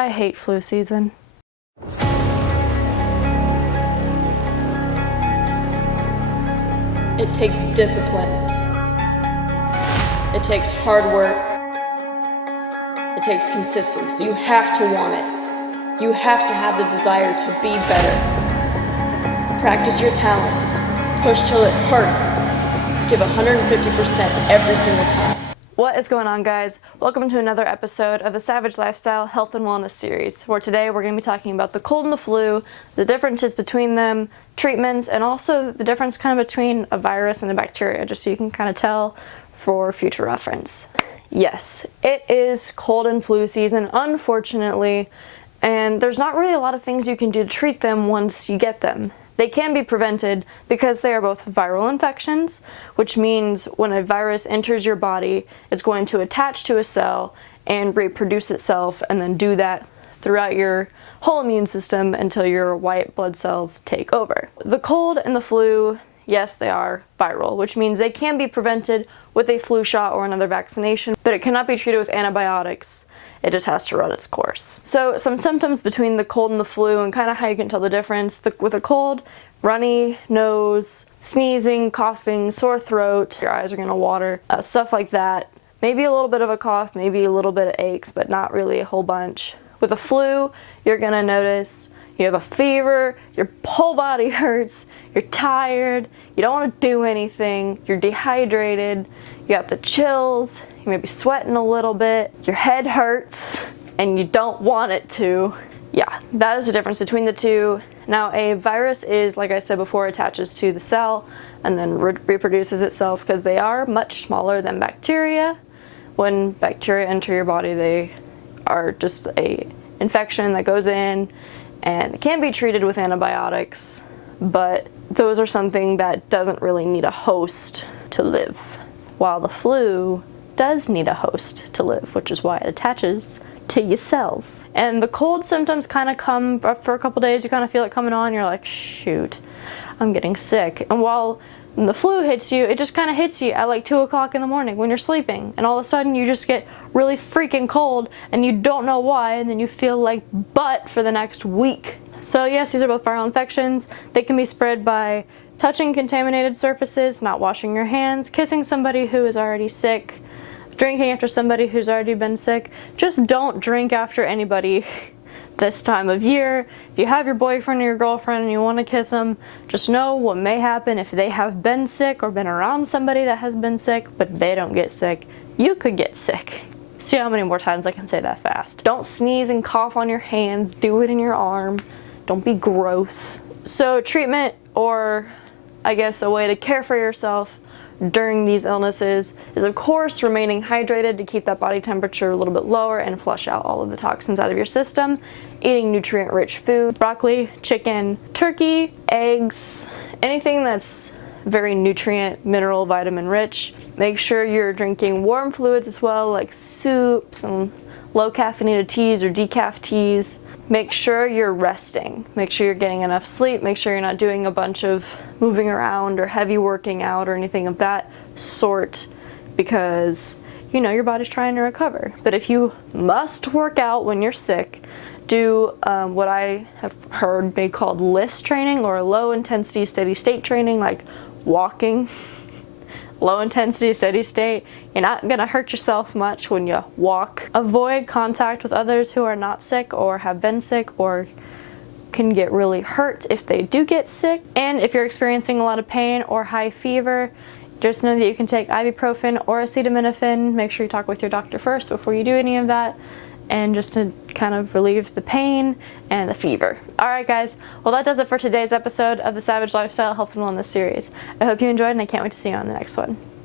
I hate flu season. It takes discipline. It takes hard work. It takes consistency. You have to want it. You have to have the desire to be better. Practice your talents. Push till it hurts. Give 150% every single time. What is going on, guys? Welcome to another episode of the Savaj Lifestyle Health and Wellness series, where today we're going to be talking about the cold and the flu, the differences between them, treatments, and also the difference kind of between a virus and a bacteria, just so you can kind of tell for future reference. Yes, it is cold and flu season, unfortunately, and there's not really a lot of things you can do to treat them once you get them. They can be prevented because they are both viral infections, which means when a virus enters your body, it's going to attach to a cell and reproduce itself and then do that throughout your whole immune system until your white blood cells take over. The cold and the flu, yes, they are viral, which means they can be prevented with a flu shot or another vaccination, but it cannot be treated with antibiotics. It just has to run its course. So some symptoms between the cold and the flu and kind of how you can tell the difference. With a cold, runny nose, sneezing, coughing, sore throat, your eyes are gonna water, stuff like that. Maybe a little bit of a cough, maybe a little bit of aches, but not really a whole bunch. With a flu, you're gonna notice you have a fever, your whole body hurts, you're tired, you don't want to do anything, you're dehydrated, you got the chills, you may be sweating a little bit, your head hurts, and you don't want it to. Yeah, that is the difference between the two. Now, a virus is, like I said before, attaches to the cell and then reproduces itself because they are much smaller than bacteria. When bacteria enter your body, they are just a infection that goes in and can be treated with antibiotics, but those are something that doesn't really need a host to live, while the flu does need a host to live, which is why it attaches to your cells. And the cold symptoms kind of come for a couple days. You kind of feel it coming on, you're like, shoot, I'm getting sick. And while the flu hits you, it just kind of hits you at like 2 o'clock in the morning when you're sleeping, and all of a sudden you just get really freaking cold and you don't know why, and then you feel like butt for the next week. So yes, these are both viral infections. They can be spread by touching contaminated surfaces, not washing your hands, kissing somebody who is already sick, drinking after somebody who's already been sick. Just don't drink after anybody this time of year. If you have your boyfriend or your girlfriend and you want to kiss them, just know what may happen if they have been sick or been around somebody that has been sick, but they don't get sick. You could get sick. See how many more times I can say that fast. Don't sneeze and cough on your hands. Do it in your arm. Don't be gross. So treatment, or I guess a way to care for yourself during these illnesses, is of course remaining hydrated to keep that body temperature a little bit lower and flush out all of the toxins out of your system, eating nutrient-rich food, broccoli, chicken, turkey, eggs, anything that's very nutrient, mineral, vitamin rich. Make sure you're drinking warm fluids as well, like soups and low caffeinated teas or decaf teas. Make sure you're resting. Make sure you're getting enough sleep. Make sure you're not doing a bunch of moving around or heavy working out or anything of that sort, because you know your body's trying to recover. But if you must work out when you're sick, do what I have heard be called LIST training, or low intensity steady state training, like walking. Low intensity steady state. You're not gonna hurt yourself much when you walk. Avoid contact with others who are not sick or have been sick or can get really hurt if they do get sick. And if you're experiencing a lot of pain or high fever, just know that you can take ibuprofen or acetaminophen. Make sure you talk with your doctor first before you do any of that, and just to kind of relieve the pain and the fever. Alright guys, well that does it for today's episode of the Savaj Lifestyle Health and Wellness series. I hope you enjoyed, and I can't wait to see you on the next one.